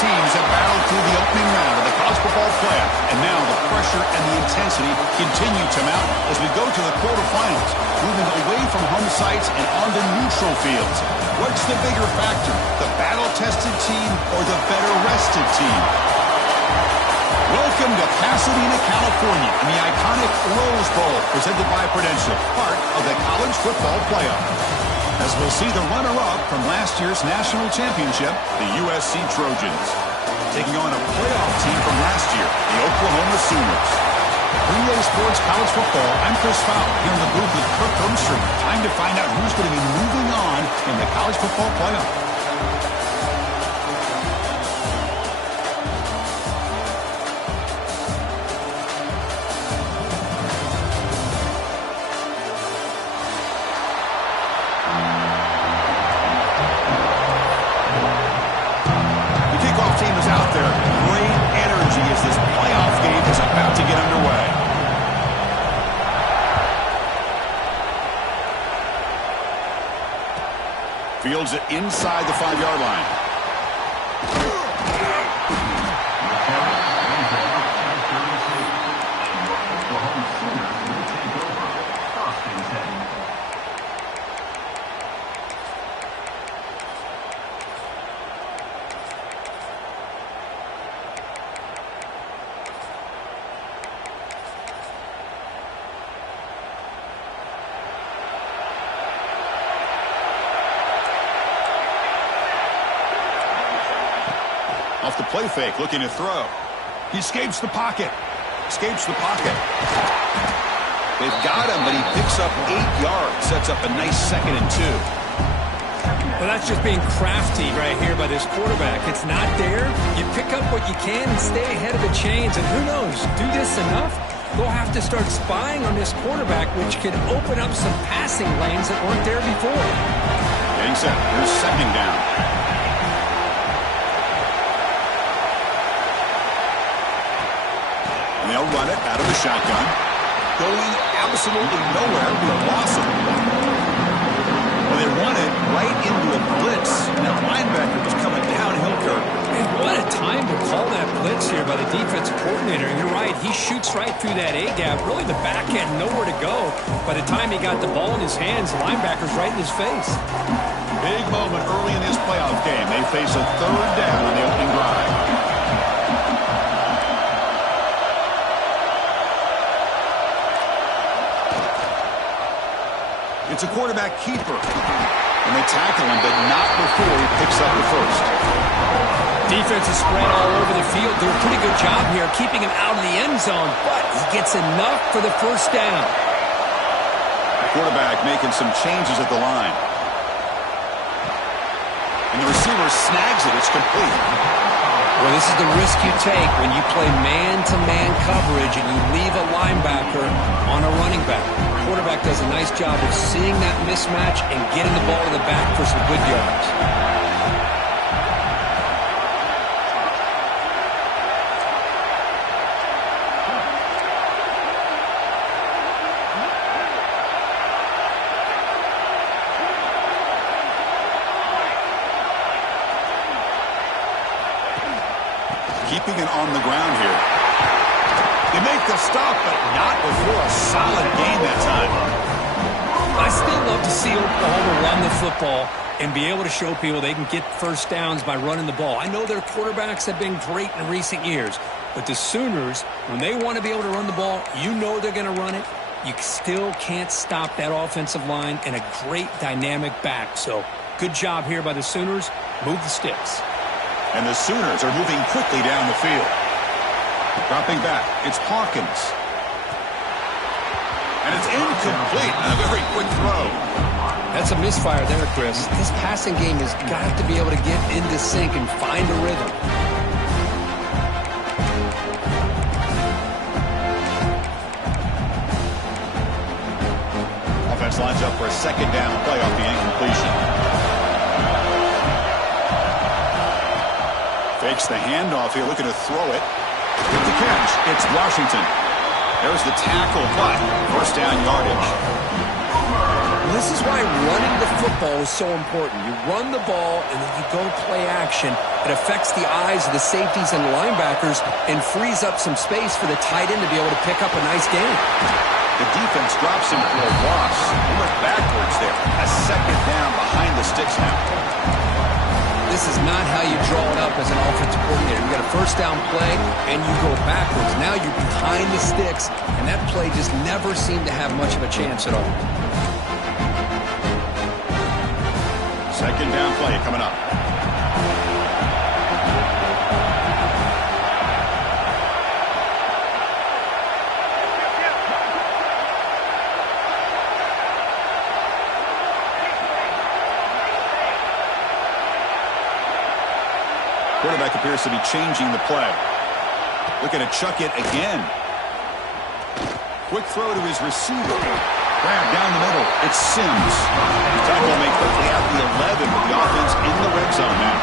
teams have battled through the opening round of the college football playoff, and now the pressure and the intensity continue to mount as we go to the quarterfinals, moving away from home sites and onto neutral fields. What's the bigger factor, the battle-tested team or the better-rested team? Welcome to Pasadena, California, and the iconic Rose Bowl, presented by Prudential, part of the college football playoff. As we'll see the runner-up from last year's national championship, the USC Trojans, taking on a playoff team from last year, the Oklahoma Sooners. Relay Sports College Football, I'm Chris Fowler, here in the booth with Kirk Hermstrom. Time to find out who's going to be moving on in the college football playoff. Fields it inside the 5-yard line. Off the play fake, looking to throw. He escapes the pocket. They've got him, but he picks up 8 yards. Sets up a nice 2nd and 2. Well, that's just being crafty right here by this quarterback. It's not there. You pick up what you can and stay ahead of the chains. And who knows, do this enough, they'll have to start spying on this quarterback, which could open up some passing lanes that weren't there before. Getting set. Here's 2nd down. They'll run it out of the shotgun. Going absolutely nowhere. We lost him. Well, they run it right into a blitz. Now, linebacker was coming downhill, Kirk. Man, what a time to call that blitz here by the defensive coordinator. You're right. He shoots right through that A-gap. Really, the back had nowhere to go. By the time he got the ball in his hands, the linebacker's right in his face. Big moment early in this playoff game. They face a 3rd down on the opening drive. It's a quarterback keeper. And they tackle him, but not before he picks up the first. Defense is spread all over the field. Do a pretty good job here keeping him out of the end zone, but he gets enough for the first down. Quarterback making some changes at the line. And the receiver snags it. It's complete. Well, this is the risk you take when you play man-to-man coverage and you leave a linebacker on a running back. The quarterback does a nice job of seeing that mismatch and getting the ball to the back for some good yards. Keeping it on the ground here. They make the stop, but not before a solid game that time. I still love to see Oklahoma run the football and be able to show people they can get first downs by running the ball. I know their quarterbacks have been great in recent years, but the Sooners, when they want to be able to run the ball, you know they're going to run it. You still can't stop that offensive line and a great dynamic back. So good job here by the Sooners. Move the sticks. And the Sooners are moving quickly down the field. Dropping back, it's Hawkins. And it's incomplete. A very quick throw. That's a misfire there, Chris. This passing game has got to be able to get into sync and find a rhythm. Offense lines up for a 2nd down play off the incompletion. Fakes the handoff here, looking to throw it. With the catch, it's Washington. There's the tackle, but first down yardage. This is why running the football is so important. You run the ball, and then you go play action. It affects the eyes of the safeties and the linebackers and frees up some space for the tight end to be able to pick up a nice gain. The defense drops him for a loss. He went backwards there. A second down behind the sticks now. This is not how you draw it up as an offensive coordinator. You got a first down play, and you go backwards. Now you're behind the sticks, and that play just never seemed to have much of a chance at all. Second down play coming up. Quarterback appears to be changing the play. Looking to chuck it again. Quick throw to his receiver. Grab down the middle. It's Sims. Tackle made quickly at the 11 with the offense in the red zone now.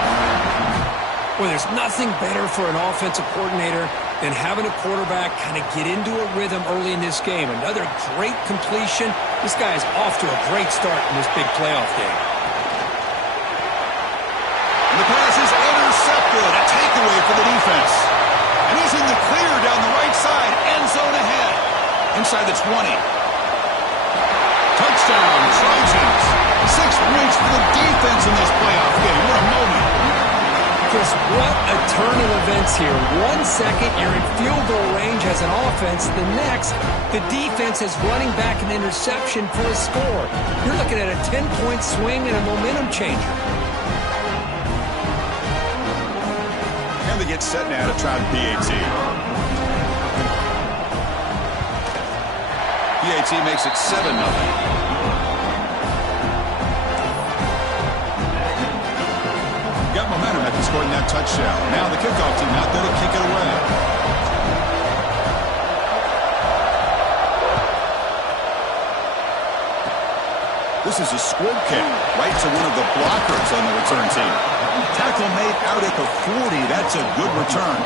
Well, there's nothing better for an offensive coordinator than having a quarterback kind of get into a rhythm early in this game. Another great completion. This guy is off to a great start in this big playoff game. And the pass is intercepted. A takeaway for the defense. And he's in the clear down the right side. End zone ahead. Inside the 20. Touchdown, Trojans. 6 points for the defense in this playoff game. What a moment. Chris, what a turn of events here. 1 second, you're in field goal range as an offense. The next, the defense is running back an interception for a score. You're looking at a 10-point swing and a momentum changer. And they get set now to try the PAT. PAT makes it 7-0. Got momentum after scoring that touchdown. Now the kickoff team out there to kick it away. This is a squib kick right to one of the blockers on the return team. Tackle made out at the 40. That's a good return.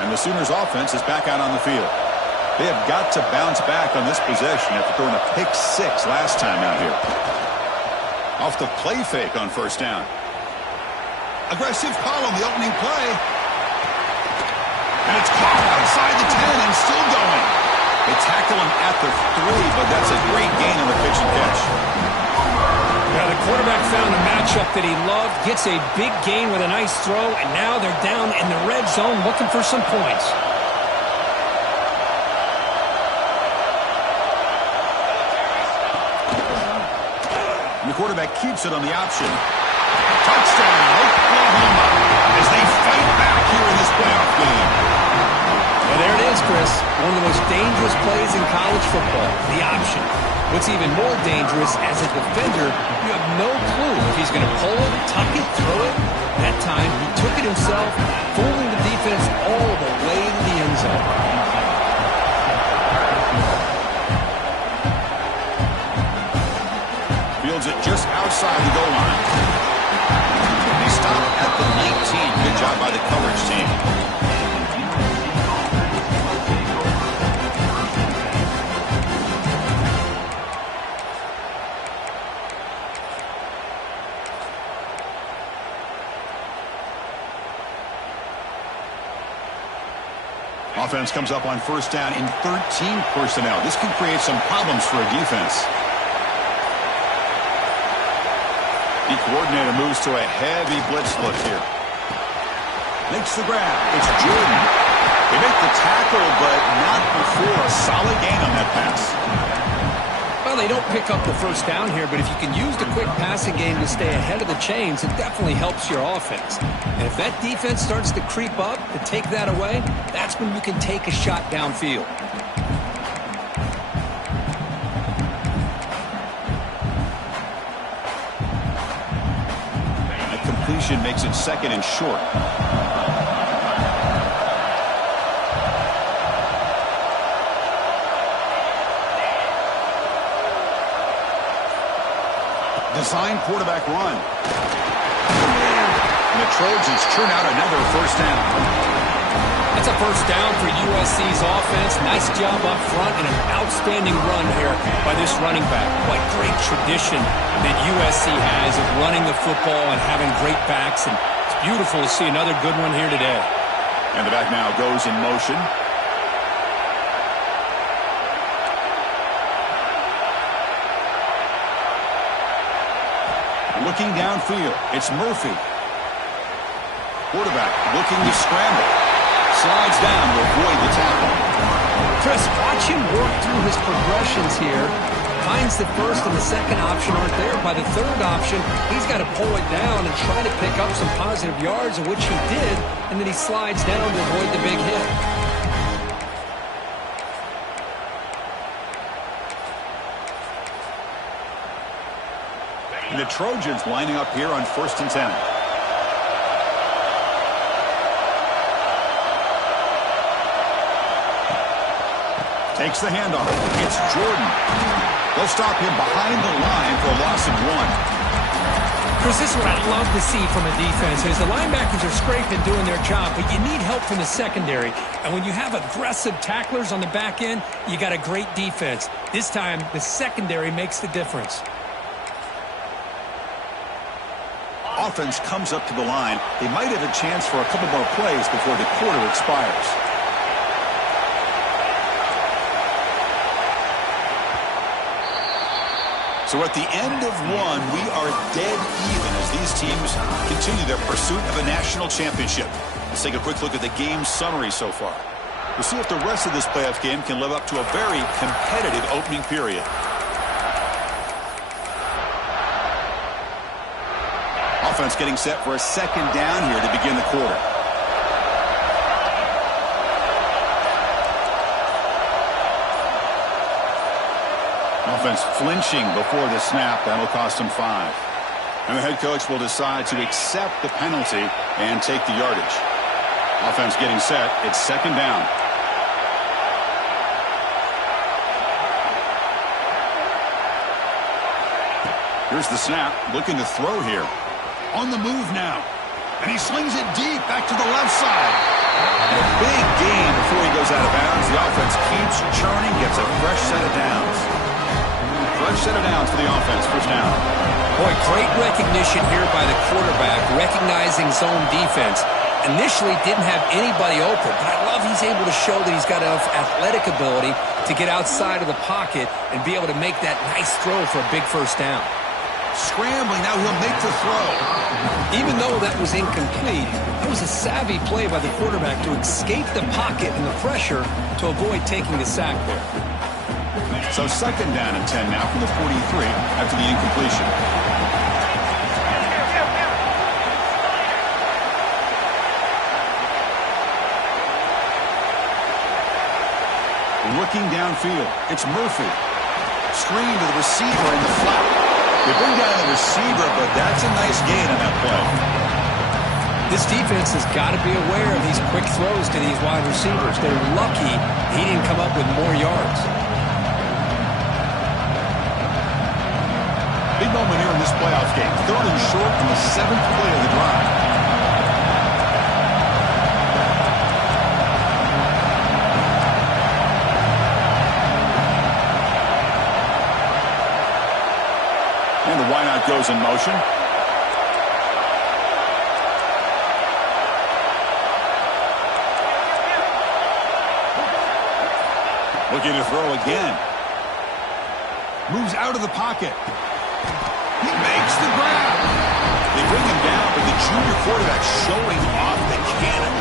And the Sooners offense is back out on the field. They have got to bounce back on this possession after throwing a pick 6 last time out here. Off the play fake on first down. Aggressive call on the opening play. And it's caught outside the 10 and still going. They tackle him at the 3, but that's a great gain on the pitch and catch. Now the quarterback found a matchup that he loved, gets a big gain with a nice throw, and now they're down in the red zone looking for some points. And the quarterback keeps it on the option. Touchdown, Oklahoma, as they fight back here in this playoff game. Well, there it is, Chris. One of the most dangerous plays in college football, the option. What's even more dangerous, as a defender, you have no clue if he's going to pull it, tuck it, throw it. That time, he took it himself, fooling the defense all the way to the end zone. Fields it just outside the goal line. They stop at the 19. Good job by the coverage team. Offense comes up on first down in 13 personnel. This can create some problems for a defense. The coordinator moves to a heavy blitz look here. Makes the grab. It's Jordan. They make the tackle, but not before a solid gain on that pass. Well, they don't pick up the first down here, but if you can use the quick passing game to stay ahead of the chains, it definitely helps your offense. And if that defense starts to creep up to take that away, that's when you can take a shot downfield. A completion makes it second and short. Design quarterback run. The Trojans churn out another first down. That's a first down for USC's offense. Nice job up front and an outstanding run here by this running back. What great tradition that USC has of running the football and having great backs. And it's beautiful to see another good one here today. And the back now goes in motion. Looking downfield, it's Murphy. Quarterback looking to scramble. Slides down to avoid the tackle. Chris, watch him work through his progressions here. Finds the first and the second option aren't there. By the third option, he's got to pull it down and try to pick up some positive yards, of which he did, and then he slides down to avoid the big hit. And the Trojans lining up here on 1st and 10. Takes the handoff. It's Jordan. They'll stop him behind the line for a loss of 1. Chris, this is what I love to see from a defense is the linebackers are scraping, doing their job, but you need help from the secondary. And when you have aggressive tacklers on the back end, you got a great defense. This time, the secondary makes the difference. Offense comes up to the line. They might have a chance for a couple more plays before the quarter expires. So at the end of 1, we are dead even as these teams continue their pursuit of a national championship. Let's take a quick look at the game summary so far. We'll see if the rest of this playoff game can live up to a very competitive opening period. Offense getting set for a second down here to begin the quarter. Offense flinching before the snap. That'll cost him 5. And the head coach will decide to accept the penalty and take the yardage. Offense getting set. It's second down. Here's the snap. Looking to throw here. On the move now. And he slings it deep back to the left side. And a big gain before he goes out of bounds. The offense keeps churning, gets a fresh set of downs. Fresh set of downs for the offense. First down. Boy, great recognition here by the quarterback, recognizing zone defense. Initially didn't have anybody open, but I love he's able to show that he's got enough athletic ability to get outside of the pocket and be able to make that nice throw for a big first down. Scrambling, now he'll make the throw. Even though that was incomplete, it was a savvy play by the quarterback to escape the pocket and the pressure to avoid taking the sack there. So second down and 10 now from the 43 after the incompletion. Looking downfield, it's Murphy. Screen to the receiver in the flat. They bring down the receiver, but that's a nice gain on that play. This defense has got to be aware of these quick throws to these wide receivers. They're lucky he didn't come up with more yards. Big moment here in this playoff game. 3rd and short on the 7th play of the drive. And the wideout goes in motion. Looking to throw again. Moves out of the pocket. He makes the grab. They bring him down, but the junior quarterback showing off the cannon.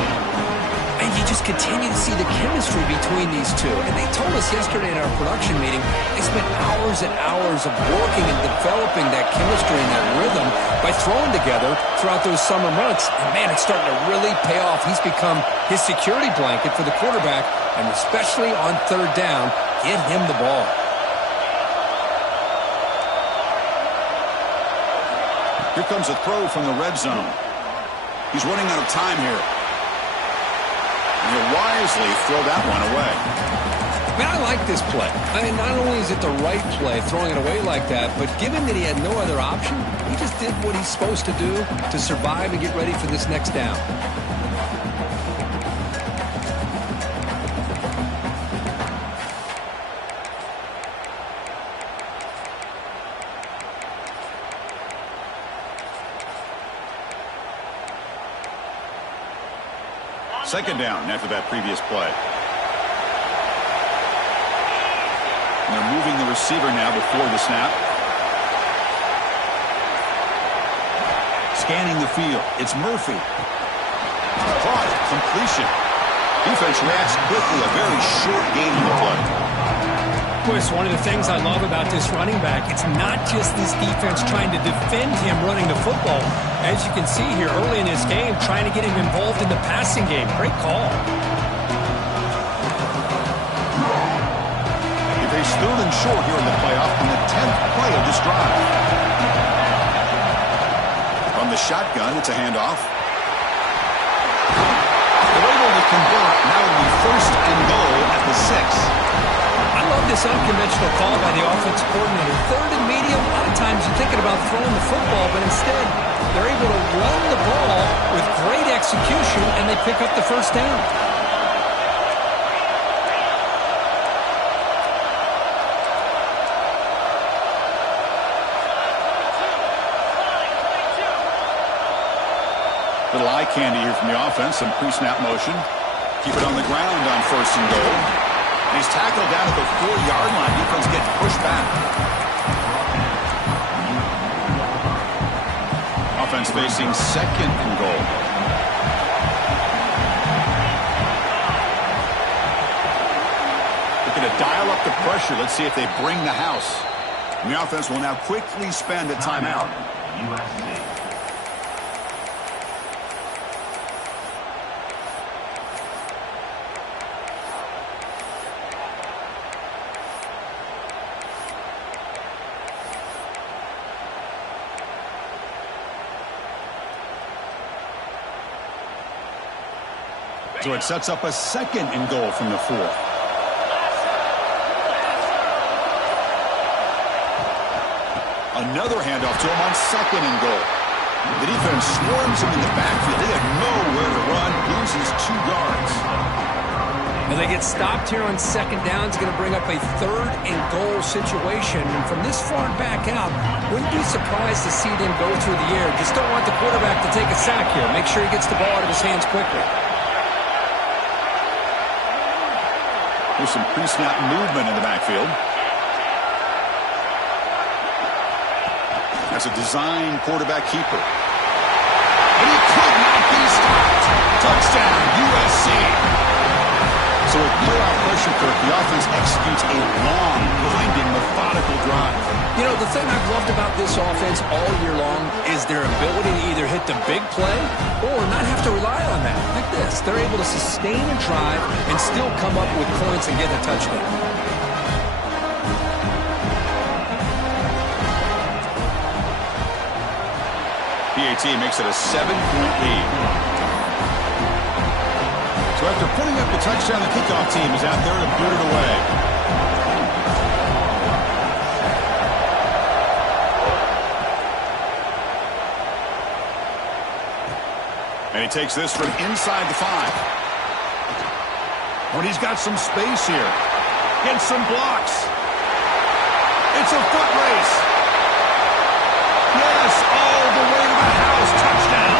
And you just continue to see the chemistry between these two. And they told us yesterday in our production meeting, they spent hours and hours of working and developing that chemistry and that rhythm by throwing together throughout those summer months. And man, it's starting to really pay off. He's become his security blanket for the quarterback, and especially on 3rd down, get him the ball. Here comes a throw from the red zone. He's running out of time here. And he'll wisely throw that one away. Man, I like this play. I mean, not only is it the right play, throwing it away like that, but given that he had no other option, he just did what he's supposed to do to survive and get ready for this next down. Second down after that previous play. And they're moving the receiver now before the snap. Scanning the field. It's Murphy. Caught. Completion. Defense reacts quickly. A very short gain in the play. Chris, one of the things I love about this running back, it's not just this defense trying to defend him running the football. As you can see here early in this game, trying to get him involved in the passing game. Great call. He faced third and short here in the playoff on the 10th play of this drive. From the shotgun, it's a handoff. They're able to convert. Now it'll be first and goal at the 6. I love this unconventional call by the offensive coordinator. Third and medium, a lot of times you're thinking about throwing the football, but instead they're able to run the ball with great execution, and they pick up the first down. Little eye candy here from the offense. Some pre-snap motion. Keep it on the ground on first and goal. And he's tackled down at the 4-yard line. Defense gets pushed back. Offense facing second and goal. Looking to dial up the pressure. Let's see if they bring the house. And the offense will now quickly spend a timeout. So it sets up a second and goal from the 4. Another handoff to him on second and goal. The defense swarms him in the backfield. They have nowhere to run. Loses 2 yards. And they get stopped here on second down. It's going to bring up a third and goal situation. And from this far back out, wouldn't be surprised to see them go through the air. Just don't want the quarterback to take a sack here. Make sure he gets the ball out of his hands quickly. There's some pre-snap movement in the backfield. That's a design quarterback keeper. And he could not be stopped. Touchdown, USC. So with playoff pressure, Kirk, the offense executes a long, grinding, methodical drive. You know, the thing I've loved about this offense all year long is their ability to either hit the big play or not have to rely on that. Like this, they're able to sustain a drive and still come up with points and get a touchdown. PAT makes it a 7-point lead. So after putting up the touchdown, the kickoff team is out there to boot it away. And he takes this from inside the 5. When he's got some space here. Gets some blocks. It's a foot race. Yes, all the way to the house. Touchdown.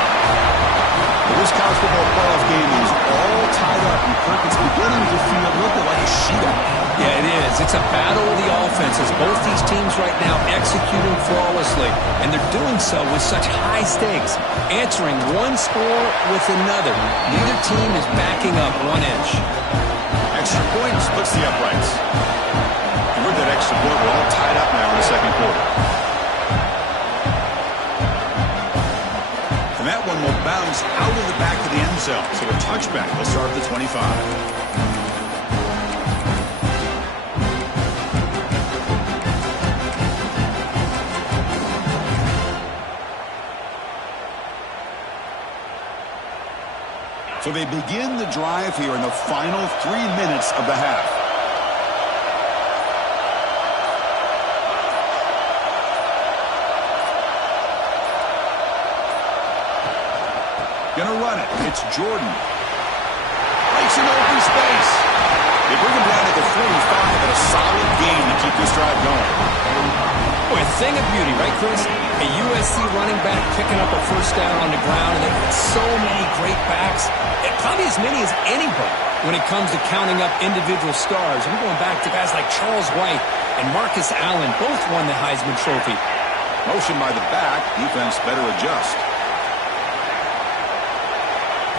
This college football playoff game is all tied up, and Kirk, it's beginning to feel a little bit like a shootout. Yeah, it is. It's a battle of the offenses. Both these teams right now executing flawlessly, and they're doing so with such high stakes, answering one score with another. Neither team is backing up 1 inch. Extra point splits the uprights. And with that extra point, we're all tied up now in the second quarter. And that one will bounce out of the back of the end zone. So a touchback will start at the 25. So they begin the drive here in the final 3 minutes of the half. Gonna run it. It's Jordan. Breaks into open space. They bring him down to the 45, and a solid gain to keep this drive going. Boy, a thing of beauty, right, Chris? A USC running back picking up a first down on the ground, and they've got so many great backs, and probably as many as anybody when it comes to counting up individual stars. We're going back to guys like Charles White and Marcus Allen, both won the Heisman Trophy. Motion by the back. Defense better adjust.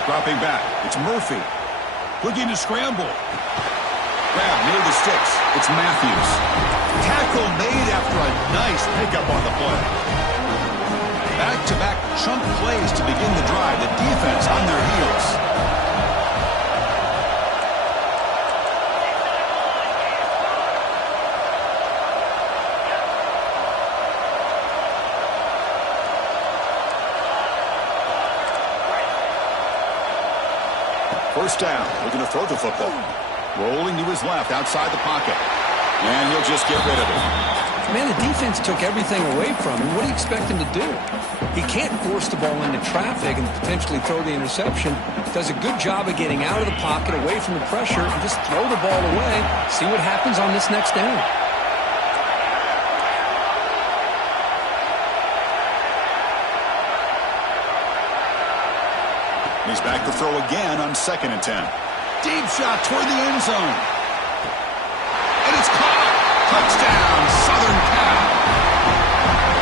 Dropping back. It's Murphy. Looking to scramble. Grab near the sticks. It's Matthews. Tackle made after a nice pickup on the play. Back-to-back chunk plays to begin the drive. The defense on their heels. First down. Looking to throw the football. Rolling to his left outside the pocket. And he'll just get rid of it. Man, the defense took everything away from him. What do you expect him to do? He can't force the ball into traffic and potentially throw the interception. Does a good job of getting out of the pocket, away from the pressure, and just throw the ball away. See what happens on this next down. He's back to throw again on 2nd and 10. Deep shot toward the end zone. And it's caught. Touchdown, Southern Cal.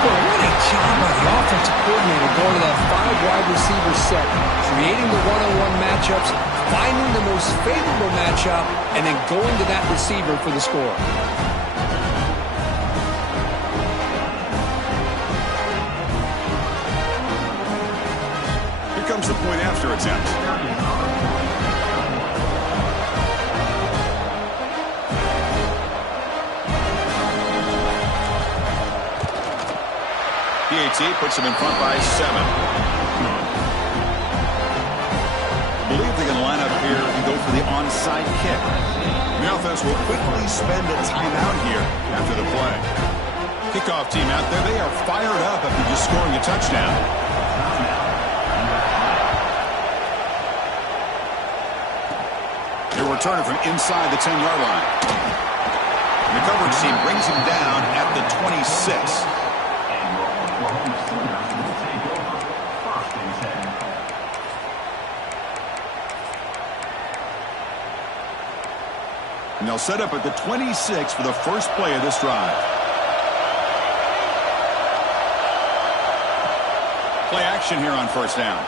Boy, what a job by the offensive coordinator going to that 5-wide receiver set, creating the one-on-one matchups, finding the most favorable matchup, and then going to that receiver for the score. Here comes the point after attempt. PAT puts him in front by 7. I believe they're going to line up here and go for the onside kick. The offense will quickly spend a timeout here after the play. Kickoff team out there, they are fired up after just scoring a touchdown. They're returning from inside the 10-yard line. And the coverage team brings him down at the 26. And they'll set up at the 26 for the first play of this drive. Play action here on first down.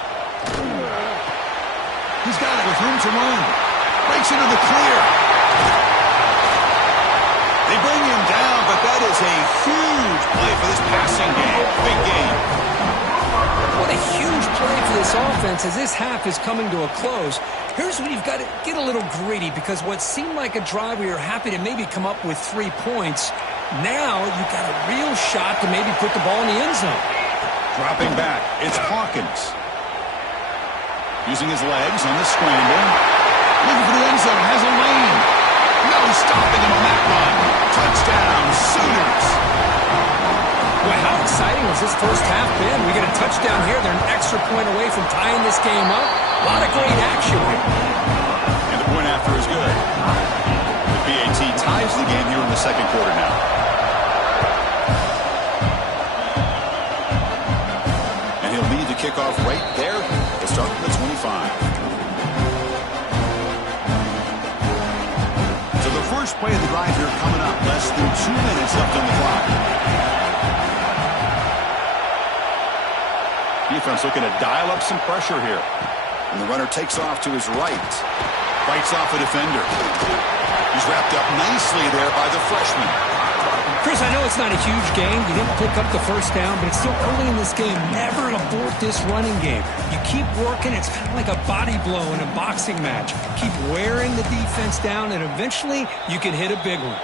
He's got it with room to run. Breaks into the clear. They bring him down, but that is a huge play for this passing game. Big game. What a huge play for this offense as this half is coming to a close. Here's where you've got to get a little greedy, because what seemed like a drive where you're happy to maybe come up with 3 points, now you've got a real shot to maybe put the ball in the end zone. Dropping back, it's Hawkins. Using his legs on the scramble. Looking for the end zone, has a lane. No stopping him on that run. Touchdown, Sooners. Boy, how exciting has this first half been? We get a touchdown here. They're an extra point away from tying this game up. A lot of great action here. And the point after is good. The PAT ties the game here in the second quarter now. And he'll need to kick off right there. We'll start from the 25. So the first play of the drive here coming up. Less than 2 minutes left on the clock. Defense looking to dial up some pressure here. And the runner takes off to his right. Fights off a defender. He's wrapped up nicely there by the freshman. Chris, I know it's not a huge game. You didn't pick up the first down, but it's still early in this game. Never abort this running game. You keep working. It's kind of like a body blow in a boxing match. Keep wearing the defense down, and eventually you can hit a big one.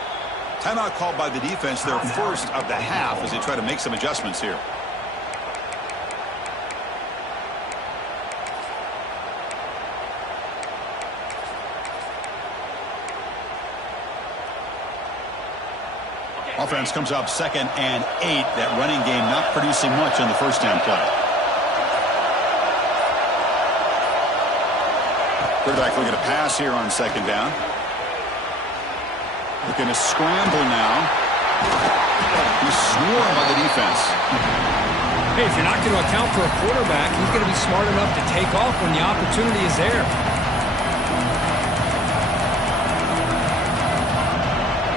Timeout called by the defense, their first of the half, as they try to make some adjustments here. Offense comes up 2nd and 8. That running game not producing much on the first down play. Quarterback looking to pass here on second down. Looking to scramble now. He's swarmed by the defense. Hey, if you're not going to account for a quarterback, he's going to be smart enough to take off when the opportunity is there.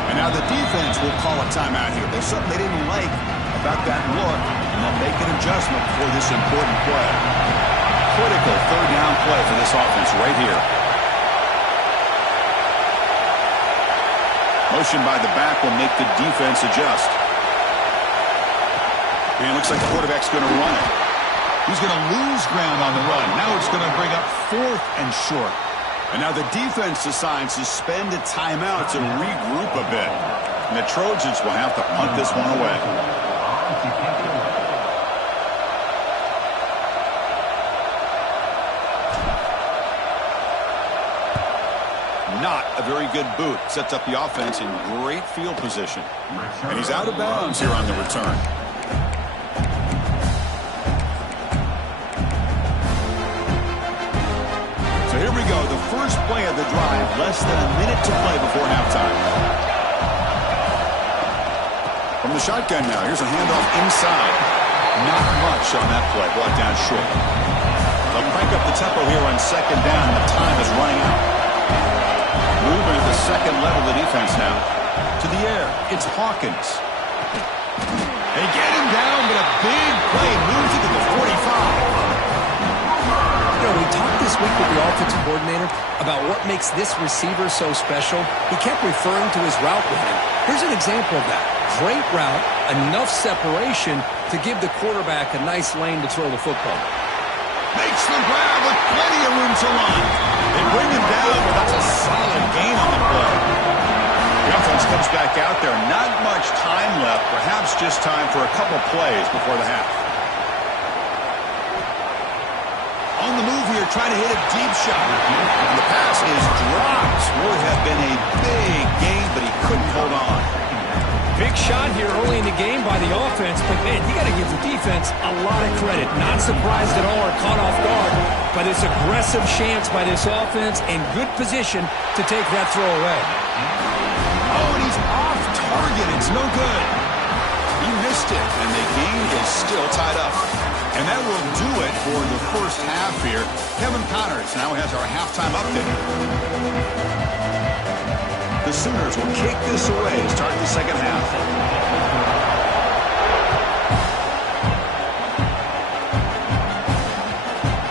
And now the defense will call a timeout here. There's something they didn't like about that look, and they'll make an adjustment for this important play. Critical third down play for this offense right here. Motion by the back will make the defense adjust. And it looks like the quarterback's going to run it. He's going to lose ground on the run. Now it's going to bring up 4th and short. And now the defense decides to spend a timeout to regroup a bit. And the Trojans will have to punt this one away. Not a very good boot. Sets up the offense in great field position. And he's out of bounds here on the return. So here we go. The first play of the drive. Less than a minute to play before halftime. From the shotgun now. Here's a handoff inside. Not much on that play. Brought down short. They'll crank up the tempo here on second down. The time is running out. Moving to the second level of the defense now. To the air. It's Hawkins. They get him down, but a big play moves it to the 45. You know, we talked this week with the offensive coordinator about what makes this receiver so special. He kept referring to his route running. Here's an example of that. Great route, enough separation to give the quarterback a nice lane to throw the football. Makes the grab with plenty of room to run. They bring him down, but that's a solid gain on the play. The offense comes back out there. Not much time left. Perhaps just time for a couple plays before the half. On the move here, trying to hit a deep shot. And the pass is dropped. Would have been a big gain, but he couldn't hold on. Big shot here early in the game by the offense, but man, you got to give the defense a lot of credit. Not surprised at all or caught off guard by this aggressive chance by this offense and good position to take that throw away. Oh, and he's off target. It's no good. He missed it, and the game is still tied up. And that will do it for the first half here. Kevin Connors now has our halftime update. The Sooners will kick this away to start the second half.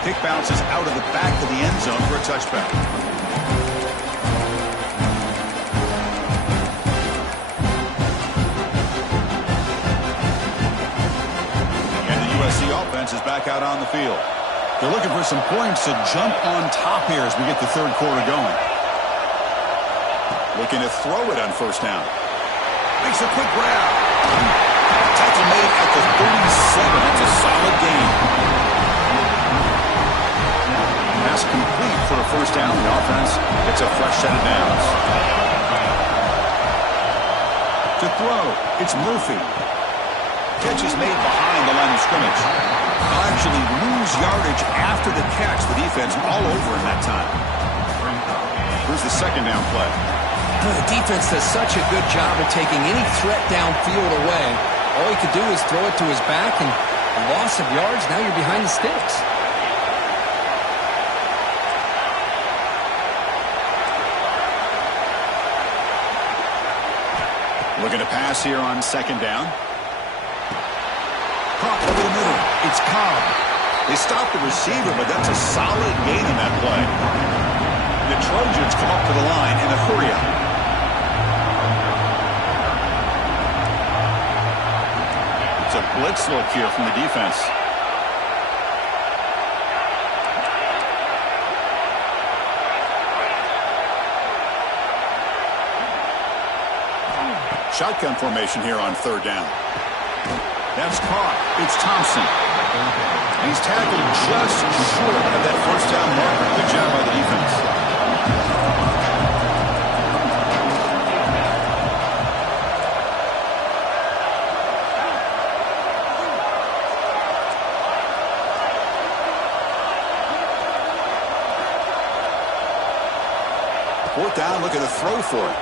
Kick bounces out of the back of the end zone for a touchback. And the USC offense is back out on the field. They're looking for some points to jump on top here as we get the third quarter going. Looking to throw it on first down. Makes a quick grab. Tackle made at the 37. That's a solid gain. Pass complete for a first down. The offense gets a fresh set of downs. To throw, it's Murphy. Catch is made behind the line of scrimmage. They'll actually lose yardage after the catch. The defense all over in that time. Here's the second down play. The defense does such a good job of taking any threat downfield away. All he could do is throw it to his back, and a loss of yards, now you're behind the sticks. Looking to pass here on second down. Caught over the middle. It's Cobb. They stop the receiver, but that's a solid gain on that play. The Trojans come up to the line in a hurry up. It's a blitz look here from the defense. Shotgun formation here on third down. That's caught. It's Thompson. And he's tackled just short of that first down marker. Good job by the defense. Fourth down, looking to throw for it.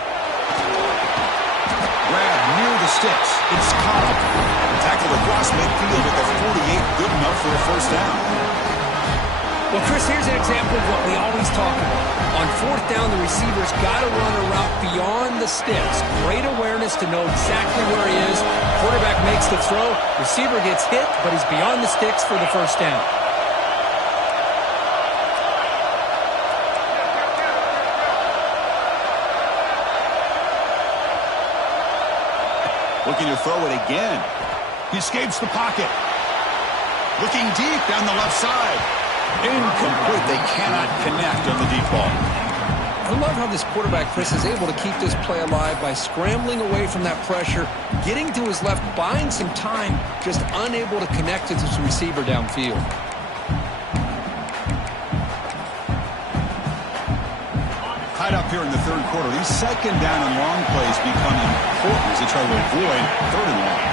Grab near the sticks. It's caught. Tackled across midfield at the 48. Good enough for a first down. Well, Chris, here's an example of what we always talk about. On fourth down, the receiver's got to run a route beyond the sticks. Great awareness to know exactly where he is. Quarterback makes the throw. Receiver gets hit, but he's beyond the sticks for the first down. Looking to throw it again. He escapes the pocket. Looking deep down the left side. Incomplete. They cannot connect on the deep ball. I love how this quarterback, Chris, is able to keep this play alive by scrambling away from that pressure, getting to his left, buying some time, just unable to connect with his receiver downfield. Tied up here in the third quarter. These second down and long plays become important as they try to avoid third and long.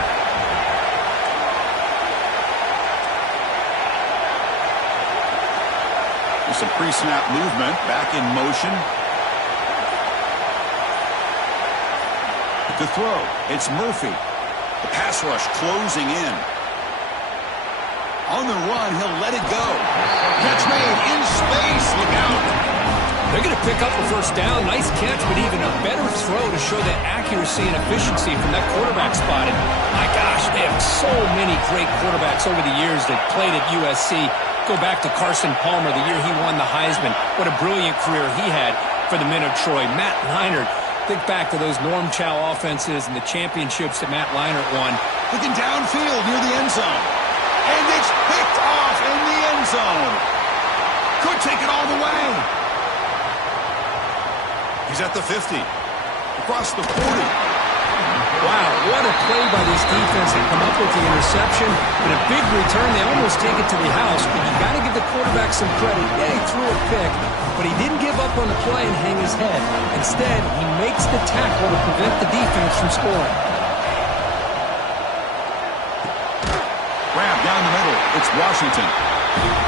There's some pre-snap movement. Back in motion. To throw. It's Murphy. The pass rush closing in. On the run, he'll let it go. Catch made in space. Look out. They're going to pick up a first down. Nice catch, but even a better throw to show that accuracy and efficiency from that quarterback spot. And my gosh, they have so many great quarterbacks over the years that played at USC. Go back to Carson Palmer, the year he won the Heisman. What a brilliant career he had for the men of Troy. Matt Leinart, think back to those Norm Chow offenses and the championships that Matt Leinart won. Looking downfield near the end zone. And it's picked off in the end zone. Could take it all the way. He's at the 50. Across the 40. Wow, what a play by this defense to come up with the interception. But a big return. They almost take it to the house. But you got to give the quarterback some credit. Yeah, he threw a pick, but he didn't give up on the play and hang his head. Instead, he makes the tackle to prevent the defense from scoring. Grab down the middle. It's Washington.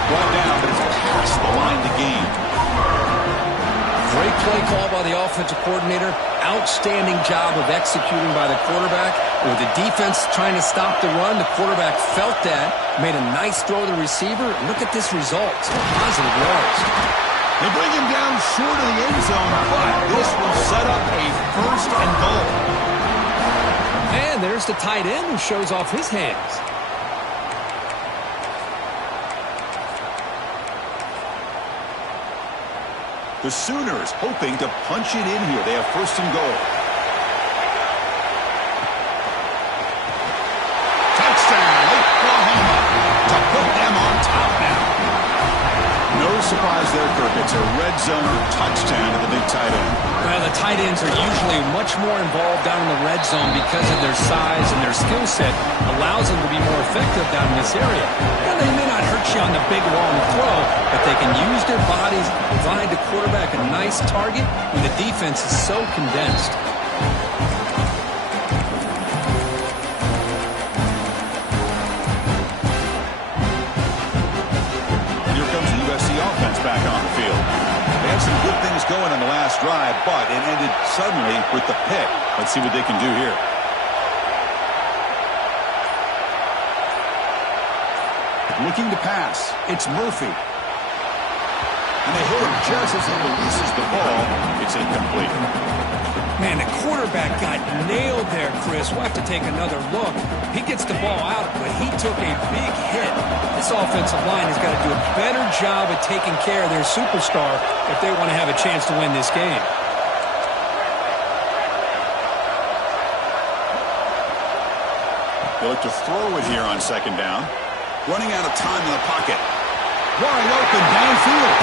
Brought down, but it's past the line to gain. Great play call by the offensive coordinator. Outstanding job of executing by the quarterback. With the defense trying to stop the run, the quarterback felt that, made a nice throw to the receiver. Look at this result. It's positive yards. They bring him down short of the end zone, but this will set up a first and goal. And there's the tight end who shows off his hands. The Sooners hoping to punch it in here. They have first and goal. Touchdown, Oklahoma, to put them on top now. No surprise there, Kirk. It's a red zone touchdown to the big tight end. Well, the tight ends are usually much more involved down in the red zone because of their size and their skill set allows them to be more effective down in this area. Now, they may not hurt you on the big long throw, but they can use their bodies to provide the quarterback a nice target when the defense is so condensed. Here comes the USC offense back on the field. They had some good things going on the last drive, but it ended suddenly with the pick. Let's see what they can do here. Looking to pass. It's Murphy. And they hit him just as he releases the ball. It's incomplete. Man, the quarterback got nailed there, Chris. We'll have to take another look. He gets the ball out, but he took a big hit. This offensive line has got to do a better job of taking care of their superstar if they want to have a chance to win this game. They look to throw it here on second down. Running out of time in the pocket. Wide open downfield.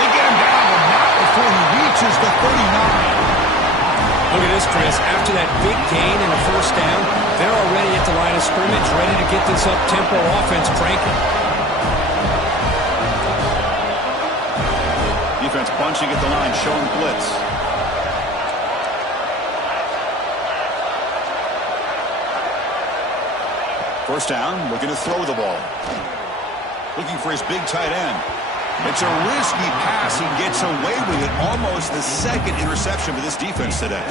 They get him down, but not before he reaches the 39. Look at this, Chris. After that big gain and a first down, they're already at the line of scrimmage, ready to get this up-tempo offense cranking. Defense bunching at the line, showing blitz. First down, looking to throw the ball. Looking for his big tight end. It's a risky pass. He gets away with it. Almost the second interception for this defense today.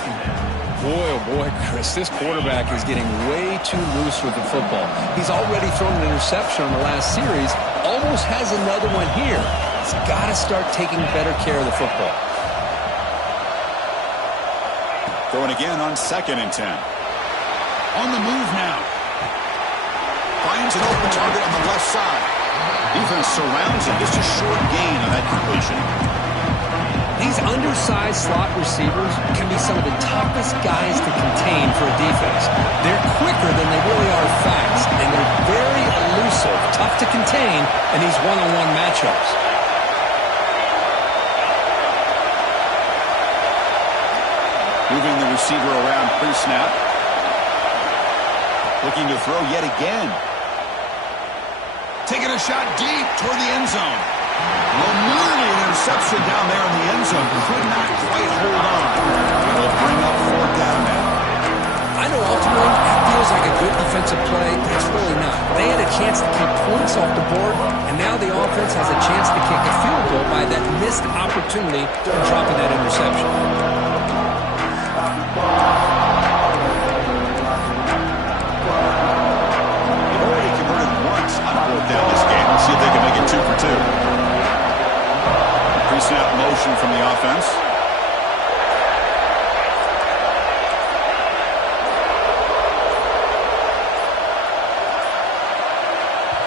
Boy, oh boy, Chris, this quarterback is getting way too loose with the football. He's already thrown an interception on the last series. Almost has another one here. He's got to start taking better care of the football. Throwing again on 2nd and 10. On the move now. Finds an open target on the left side. Defense surrounds him. Just a short gain on that completion. These undersized slot receivers can be some of the toughest guys to contain for a defense. They're quicker than they really are fast, and they're very elusive, tough to contain in these one-on-one matchups. Moving the receiver around pre-snap. Looking to throw yet again. Taking a shot deep toward the end zone. Well, nearly an interception down there in the end zone. Could not quite hold on. It'll bring up 4th down now. I know ultimately that feels like a good defensive play, but it's really not. They had a chance to keep points off the board, and now the offense has a chance to kick a field goal by that missed opportunity for dropping that interception. They've already converted once on 4th down this game. Let's see if they can make it 2 for 2. Pre-snap motion from the offense.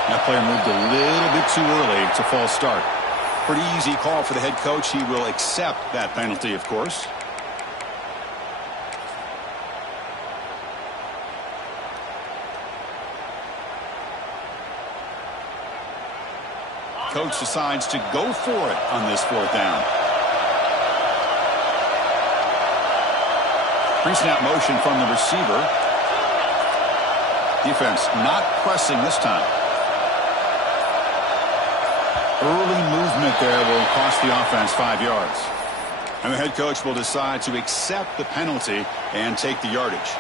That player moved a little bit too early. It's a false start. Pretty easy call for the head coach. He will accept that penalty, of course. Coach decides to go for it on this 4th down. Pre-snap motion from the receiver. Defense not pressing this time. Early movement there will cost the offense 5 yards. And the head coach will decide to accept the penalty and take the yardage.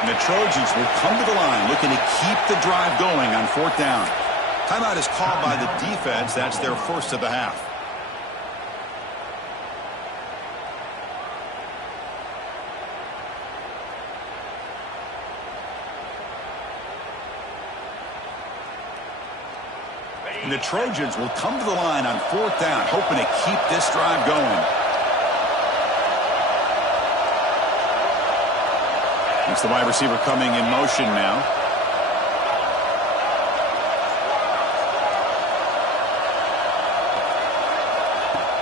And the Trojans will come to the line looking to keep the drive going on 4th down. Timeout is called by the defense. That's their first of the half. And the Trojans will come to the line on 4th down, hoping to keep this drive going. It's the wide receiver coming in motion now.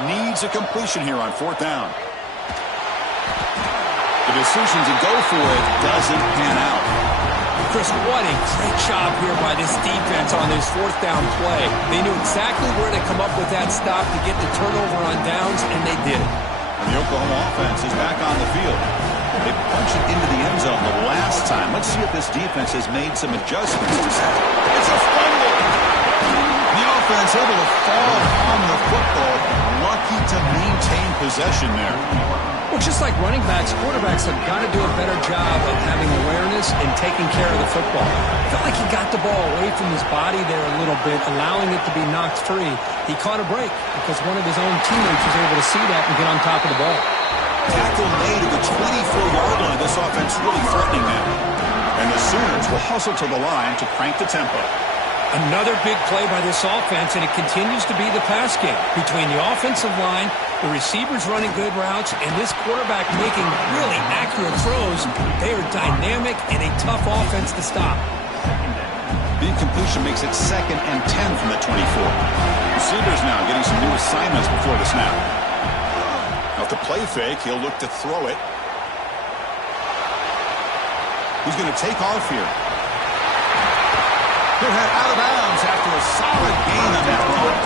Needs a completion here on 4th down. The decision to go for it doesn't pan out. Chris, what a great job here by this defense on this 4th down play. They knew exactly where to come up with that stop to get the turnover on downs, and they did it. And the Oklahoma offense is back on the field. They punched it into the end zone the last time. Let's see if this defense has made some adjustments to set. It's a fumble. The offense able to fall on the football. Lucky to maintain possession there. Well, just like running backs, quarterbacks have got to do a better job of having awareness and taking care of the football. I felt like he got the ball away from his body there a little bit, allowing it to be knocked free. He caught a break because one of his own teammates was able to see that and get on top of the ball. Tackle made at the 24-yard line. This offense really threatening them. And the Sooners will hustle to the line to crank the tempo. Another big play by this offense, and it continues to be the pass game. Between the offensive line, the receivers running good routes, and this quarterback making really accurate throws, they are dynamic and a tough offense to stop. The incompletion makes it 2nd and 10 from the 24. Receivers now getting some new assignments before the snap. Now with the play fake, he'll look to throw it. He's going to take off here. He'll head out of bounds after a solid gain on that run.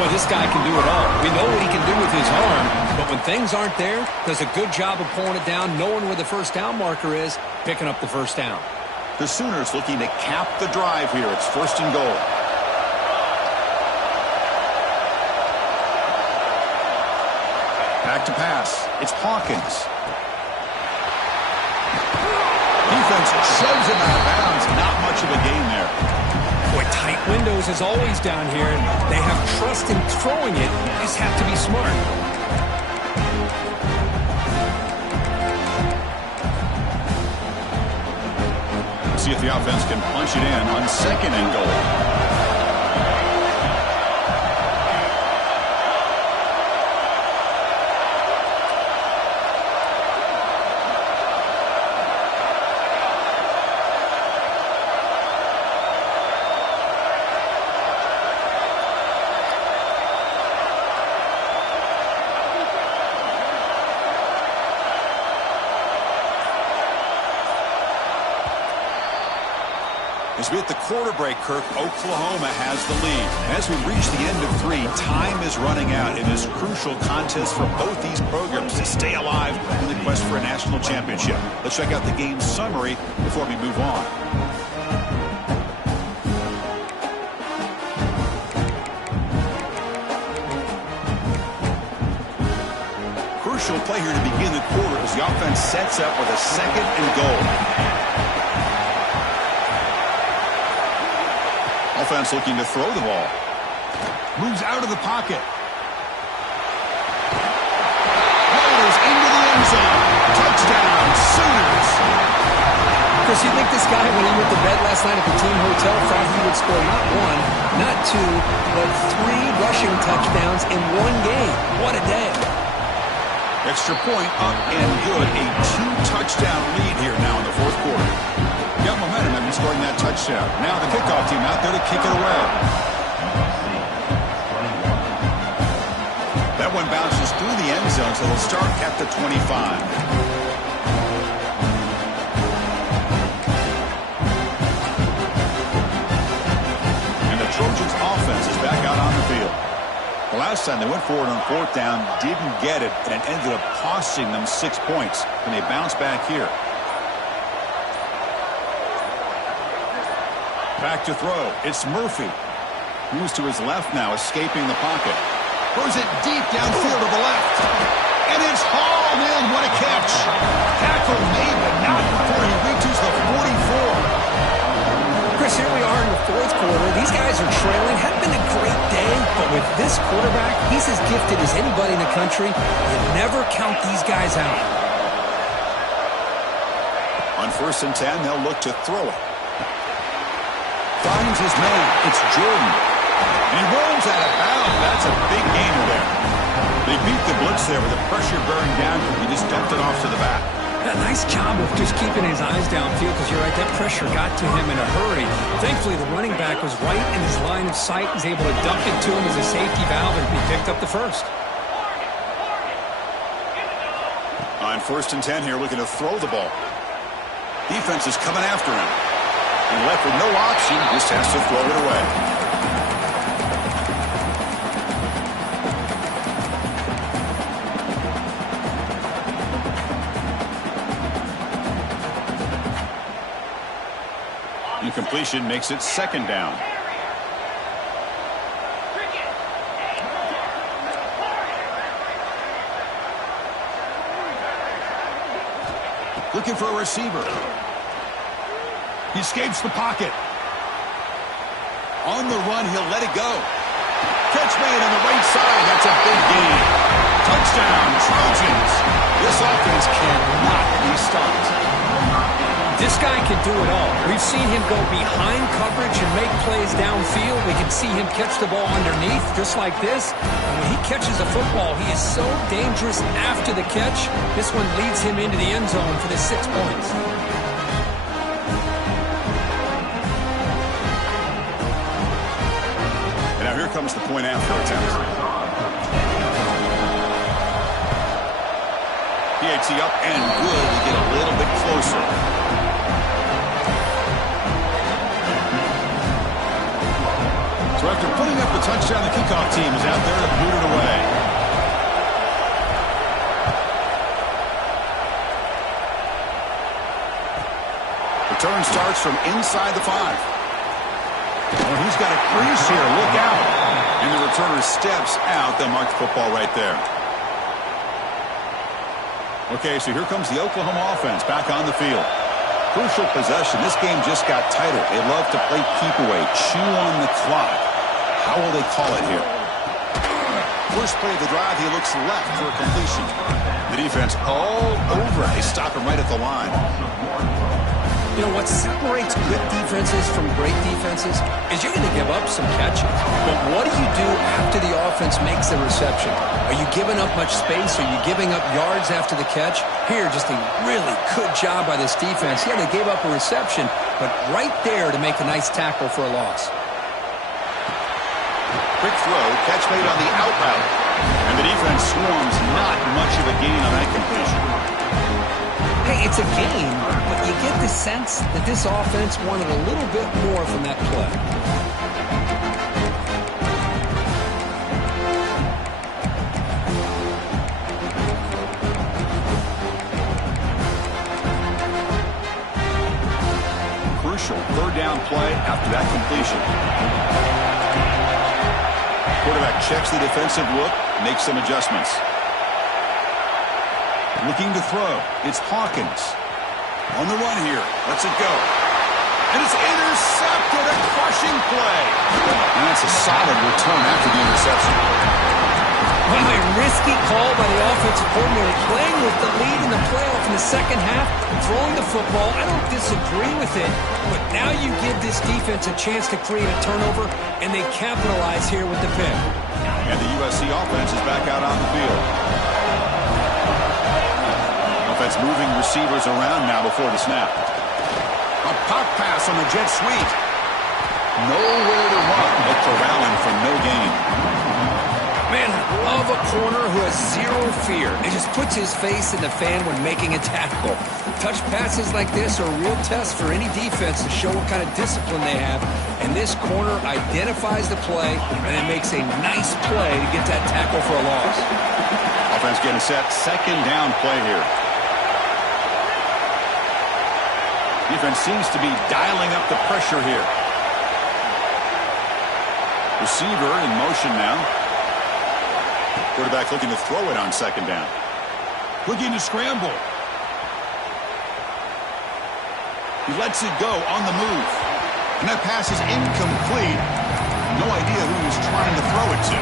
Boy, this guy can do it all. We know what he can do with his arm, but when things aren't there, does a good job of pulling it down, knowing where the first down marker is, picking up the first down. The Sooners looking to cap the drive here. It's 1st and goal. Back to pass. It's Hawkins. Defense shoves him out of bounds. Not much of a gain there. Boy, tight windows is always down here. They have trust in throwing it. You just have to be smart. See if the offense can punch it in on 2nd and goal. As we hit the quarter break, Kirk, Oklahoma has the lead. As we reach the end of 3, time is running out in this crucial contest for both these programs to stay alive in the quest for a national championship. Let's check out the game summary before we move on. Crucial play here to begin the quarter as the offense sets up with a 2nd and goal. Offense looking to throw the ball. Moves out of the pocket. Rolls into the end zone. Touchdown, Sooners. Chris, you think this guy, when he went to bed last night at the team hotel, thought he would score not 1, not 2, but 3 rushing touchdowns in 1 game. What a day. Extra point up and good. A 2-touchdown lead here now in the 4th quarter. Got momentum after scoring that touchdown. Now the kickoff team out there to kick it away. That one bounces through the end zone, so they'll start at the 25. And the Trojans offense is back out on the field. The last time they went forward on 4th down, didn't get it, and it ended up costing them 6 points. And they bounce back here. Back to throw. It's Murphy. Moves to his left now, escaping the pocket. Throws it deep downfield to the left. And it's hauled in. What a catch. Tackle made, but not before he reaches the 44. Chris, here we are in the 4th quarter. These guys are trailing. Hadn't been a great day, but with this quarterback, he's as gifted as anybody in the country. You never count these guys out. On 1st and 10, they'll look to throw it. Finds his man. It's Jordan. And he rolls out of bounds. That's a big gainer there. They beat the blitz there with the pressure bearing down. He just dumped it off to the back. A nice job of just keeping his eyes downfield, because you're right, that pressure got to him in a hurry. Thankfully, the running back was right in his line of sight. He's able to dump it to him as a safety valve, and he picked up the first. On 1st and 10 here, looking to throw the ball. Defense is coming after him. And left with no option, just has to throw it away. Incompletion makes it 2nd down. Looking for a receiver. He escapes the pocket. On the run, he'll let it go. Catch made on the right side. That's a big gain. Touchdown, Trojans. This offense cannot be stopped. This guy can do it all. We've seen him go behind coverage and make plays downfield. We can see him catch the ball underneath, just like this. And when he catches a football, he is so dangerous after the catch. This one leads him into the end zone for the 6 points. Here comes the point after attempt. PAT up and good. We get a little bit closer. So after putting up the touchdown, the kickoff team is out there to boot it away. Return starts from inside the 5. Well, he's got a crease here. Look out. And the returner steps out. They'll mark the football right there. Okay, so here comes the Oklahoma offense back on the field. Crucial possession. This game just got tighter. They love to play keep away, chew on the clock. How will they call it here? First play of the drive, he looks left for a completion. The defense all over. They stop him right at the line. You know, what separates good defenses from great defenses is you're going to give up some catches. But what do you do after the offense makes the reception? Are you giving up much space? Are you giving up yards after the catch? Here, just a really good job by this defense. Yeah, they gave up a reception, but right there to make a nice tackle for a loss. Quick throw, catch made on the out route. And the defense swarms, not much of a gain on that completion. Hey, it's a game, but you get the sense that this offense wanted a little bit more from that play. Crucial third down play after that completion. Quarterback checks the defensive look, makes some adjustments. Looking to throw. It's Hawkins. On the run here. Lets it go. And it's intercepted. A crushing play. And that's a solid return after the interception. Well, a risky call by the offensive coordinator, playing with the lead in the playoff in the second half, throwing the football. I don't disagree with it, but now you give this defense a chance to create a turnover, and they capitalize here with the pick. And the USC offense is back out on the field. Offense moving receivers around now before the snap. A pop pass on the jet sweep. Nowhere to run, but corralling for no gain. Man, I love a corner who has zero fear and just puts his face in the fan when making a tackle. Touch passes like this are a real test for any defense to show what kind of discipline they have. And this corner identifies the play and then makes a nice play to get that tackle for a loss. Offense getting set. Second down play here. Defense seems to be dialing up the pressure here. Receiver in motion now. Quarterback looking to throw it on second down. Looking to scramble. He lets it go on the move. And that pass is incomplete. No idea who he's trying to throw it to.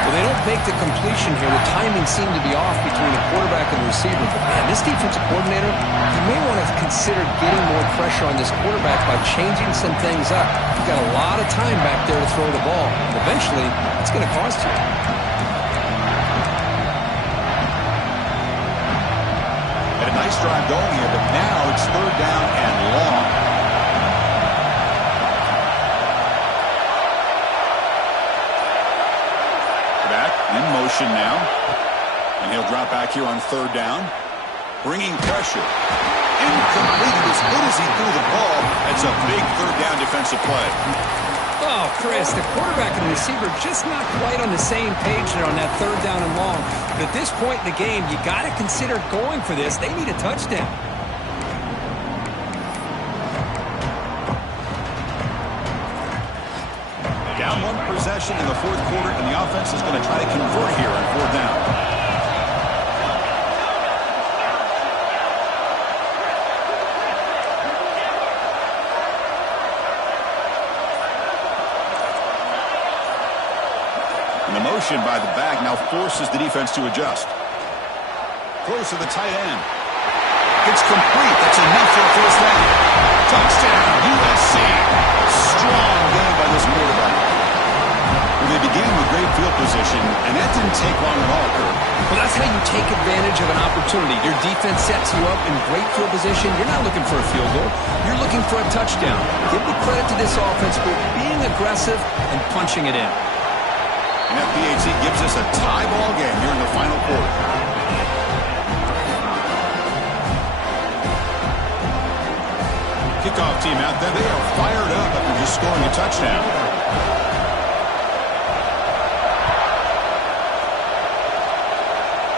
Well, they don't make the completion here. The timing seemed to be off between the quarterback and the receiver. But, man, this defensive coordinator, he may want to consider getting more pressure on this quarterback by changing some things up. You've got a lot of time back there to throw the ball. And eventually, it's going to cost you. Had a nice drive going here, but now it's third down and long. Back in motion now. And he'll drop back here on third down. Bringing pressure. Incomplete as good as he threw the ball. That's a big third down defensive play. Oh, Chris, the quarterback and the receiver just not quite on the same page there on that third down and long. But at this point in the game, you got to consider going for this. They need a touchdown. Down one possession in the fourth quarter, and the offense is going to try to convert here on fourth down. And the motion by the back now forces the defense to adjust. Close to the tight end. It's complete. That's enough for a first down. Touchdown, USC. Strong game by this quarterback. Well, they began with great field position, and that didn't take long at all, Kurt. Well, that's how you take advantage of an opportunity. Your defense sets you up in great field position. You're not looking for a field goal. You're looking for a touchdown. Give the credit to this offense for being aggressive and punching it in. And that PAT gives us a tie ball game here in the final quarter. Kickoff team out there. They are fired up after just scoring a touchdown.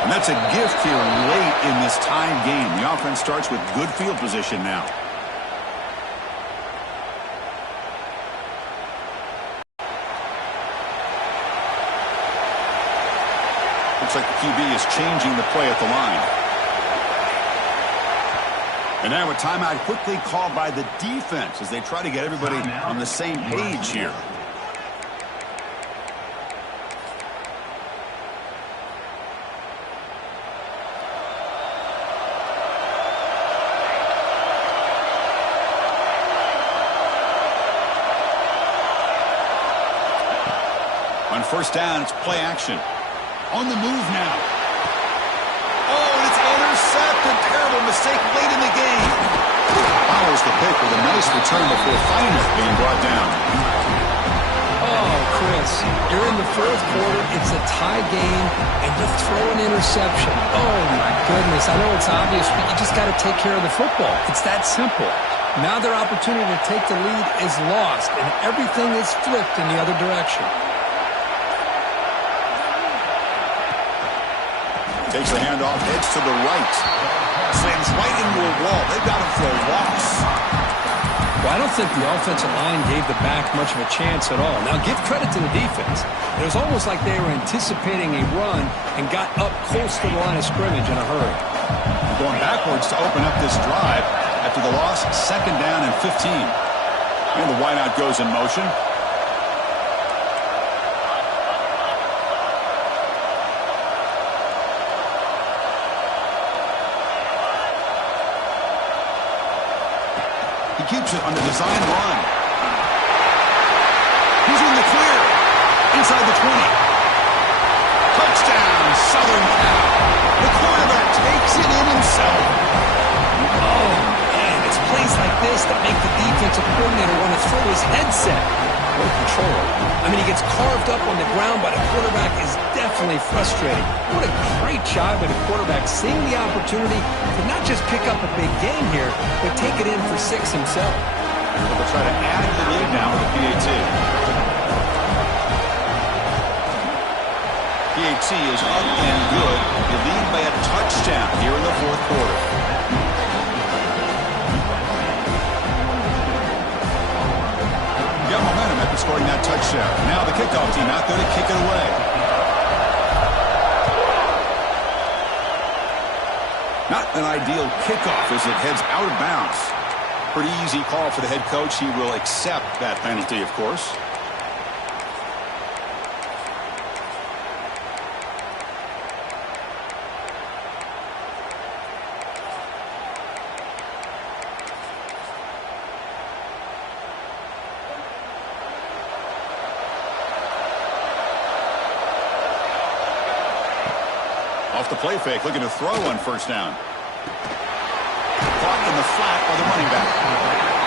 And that's a gift here late in this tied game. The offense starts with good field position now. Looks like the QB is changing the play at the line. And now a timeout quickly called by the defense as they try to get everybody on the same page here. On first down, it's play action. On the move now. Oh, and it's intercepted. Terrible mistake late in the game. Follows the pick with a nice return before finally being brought down. Oh, Chris, you're in the fourth quarter. It's a tie game, and you throw an interception. Oh, my goodness. I know it's obvious, but you just got to take care of the football. It's that simple. Now their opportunity to take the lead is lost, and everything is flipped in the other direction. Takes the handoff, heads to the right. Slams right into a wall. They've got him for a loss. Well, I don't think the offensive line gave the back much of a chance at all. Now, give credit to the defense. It was almost like they were anticipating a run and got up close to the line of scrimmage in a hurry. Going backwards to open up this drive after the loss, second down and 15. And the wideout goes in motion. He keeps it on the design run. He's in the clear. Inside the 20. Touchdown, Southern Cal. The quarterback takes it in himself. Oh, man, it's plays like this that make the defensive coordinator want to throw his headset. What a control. I mean, he gets carved up on the ground by the quarterback is definitely frustrating. What a great job by the quarterback seeing the opportunity to not just pick up a big game here, but take it in for 6 himself. They'll try to add to the lead now with the PAT. PAT is up and good. You lead by a touchdown here in the fourth quarter. Got momentum after scoring that touchdown. Now the kickoff team out there to kick it away. Not an ideal kickoff as it heads out of bounds. Pretty easy call for the head coach. He will accept that penalty, of course. Off the play fake, looking to throw on first down. Caught in the flat by the running back.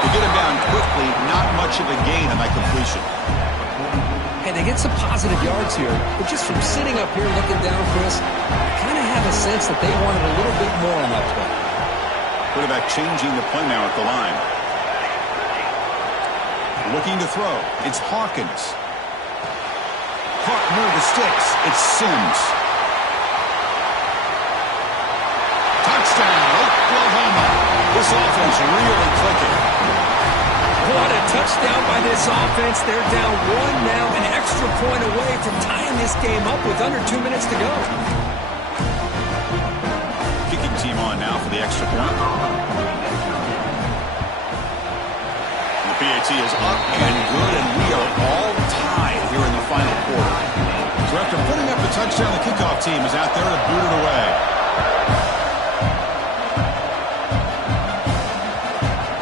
To get him down quickly, not much of a gain on that completion. Hey, they get some positive yards here, but just from sitting up here looking down, Chris, I kind of have a sense that they wanted a little bit more on that play. Quarterback changing the play now at the line. Looking to throw. It's Hawkins. Caught near the sticks. It's Sims. Touchdown, Oklahoma. This offense really clicking. What a touchdown by this offense. They're down 1 now, an extra point away from tying this game up with under 2 minutes to go. Kicking team on now for the extra point. The PAT is up and good, and we are all tied here in the final quarter. So after putting up the touchdown, the kickoff team is out there to boot it away.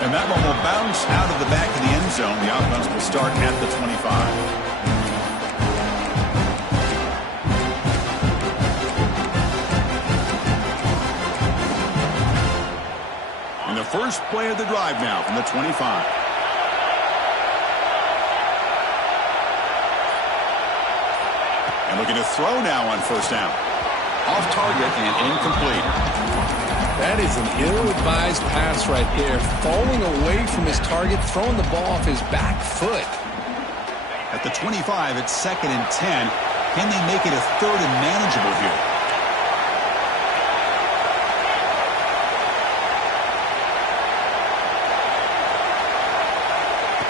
And that one will bounce out of the back of the end zone. The offense will start at the 25. And the first play of the drive now from the 25. And looking to throw now on first down. Off target and incomplete. That is an ill-advised pass right there. Falling away from his target, throwing the ball off his back foot. At the 25, it's 2nd and 10. Can they make it a 3rd and manageable here?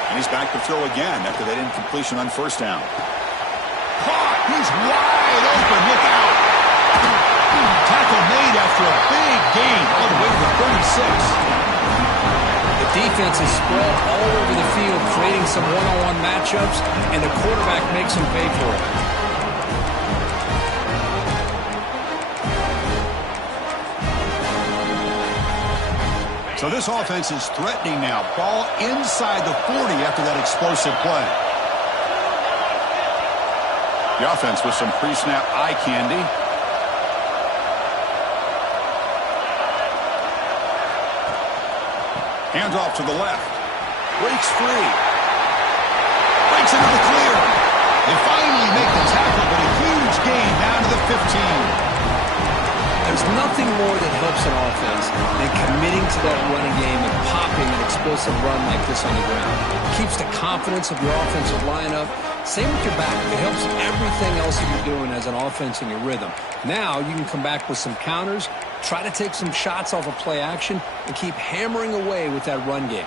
And he's back to throw again after that incompletion on first down. Caught! He's wide open. Look out! Tackle made after a big gain all the way to the 36. Defense is spread all over the field, creating some one-on-one matchups, and the quarterback makes them pay for it. So this offense is threatening now. Ball inside the 40 after that explosive play. The offense with some pre-snap eye candy. Handoff to the left. Breaks free. Breaks into the clear. They finally make the tackle, but a huge gain down to the 15. There's nothing more that helps an offense than committing to that running game and popping an explosive run like this on the ground. It keeps the confidence of your offensive lineup. Same with your back. It helps everything else that you're doing as an offense in your rhythm. Now you can come back with some counters, try to take some shots off of play action, and keep hammering away with that run game.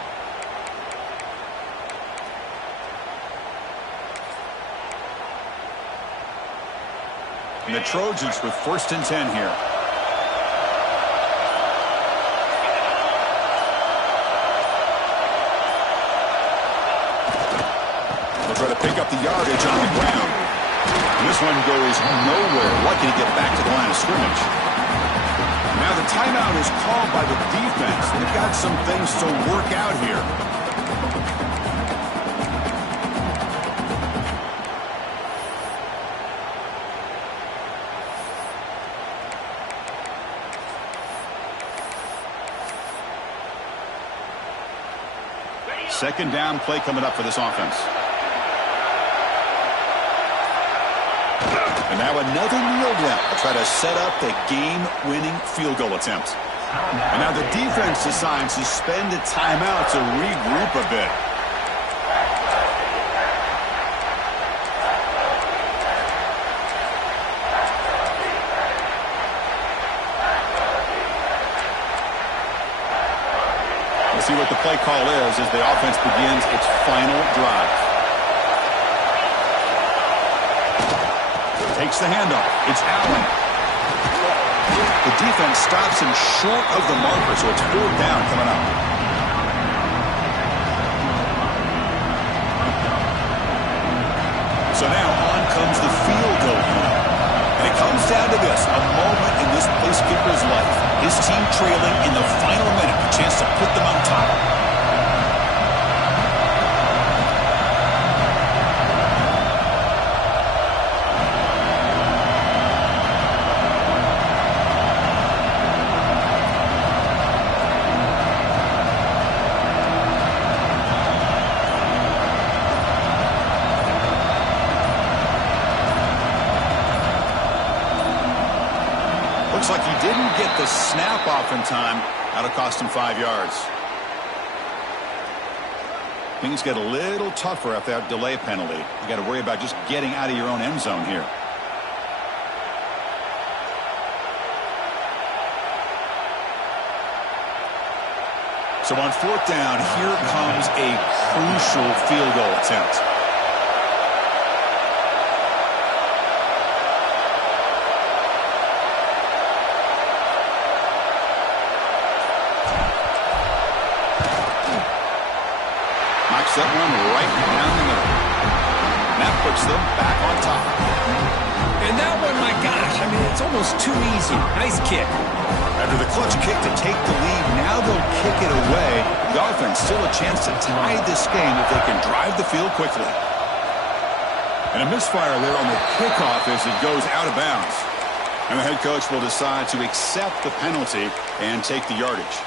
And the Trojans with 1st and 10 here. Try to pick up the yardage on the ground. And this one goes nowhere. Lucky to get back to the line of scrimmage. Now the timeout is called by the defense. They've got some things to work out here. Second down play coming up for this offense. And now another kneel down to try to set up the game-winning field goal attempt. And now the defense decides to spend a timeout to regroup a bit. Let's see what the play call is as the offense begins its final drive. Takes the handoff. It's Allen. The defense stops him short of the marker, so it's 4th down coming up. So now on comes the field goal unit. And it comes down to this, a moment in this place kicker's life. His team trailing in the final minute, a chance to put them on top. Looks like he didn't get the snap off in time. That'll cost him 5 yards. Things get a little tougher after that delay penalty. You got to worry about just getting out of your own end zone here. So on 4th down, here comes a crucial field goal attempt. That one right down the middle. And that puts them back on top. And that one, my gosh, I mean, it's almost too easy. Nice kick. After the clutch kick to take the lead, now they'll kick it away. The offense still a chance to tie this game if they can drive the field quickly. And a misfire there on the kickoff as it goes out of bounds. And the head coach will decide to accept the penalty and take the yardage.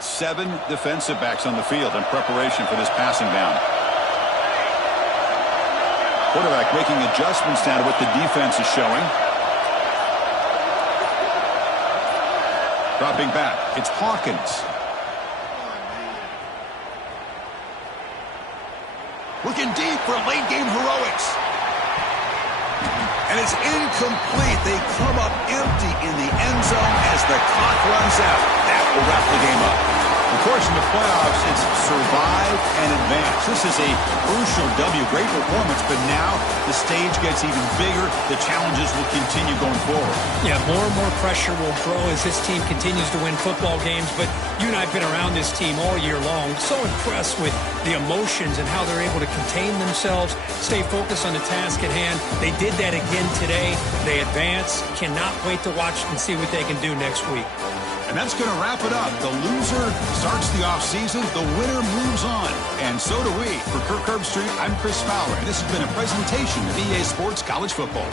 Seven defensive backs on the field in preparation for this passing down. Quarterback making adjustments now to what the defense is showing. Dropping back, it's Hawkins. Looking deep for late game heroics. And it's incomplete. They come up empty in the end zone as the clock runs out. That will wrap the game up. Of course, in the playoffs, it's survive and advance. This is a crucial W. Great performance, but now the stage gets even bigger. The challenges will continue going forward. Yeah, more and more pressure will grow as this team continues to win football games. But you and I have been around this team all year long. So impressed with the emotions and how they're able to contain themselves, stay focused on the task at hand. They did that again today. They advance. Cannot wait to watch and see what they can do next week. And that's going to wrap it up. The loser starts the offseason. The winner moves on. And so do we. For Kirk Herbstreit, I'm Chris Fowler. And this has been a presentation of EA Sports College Football.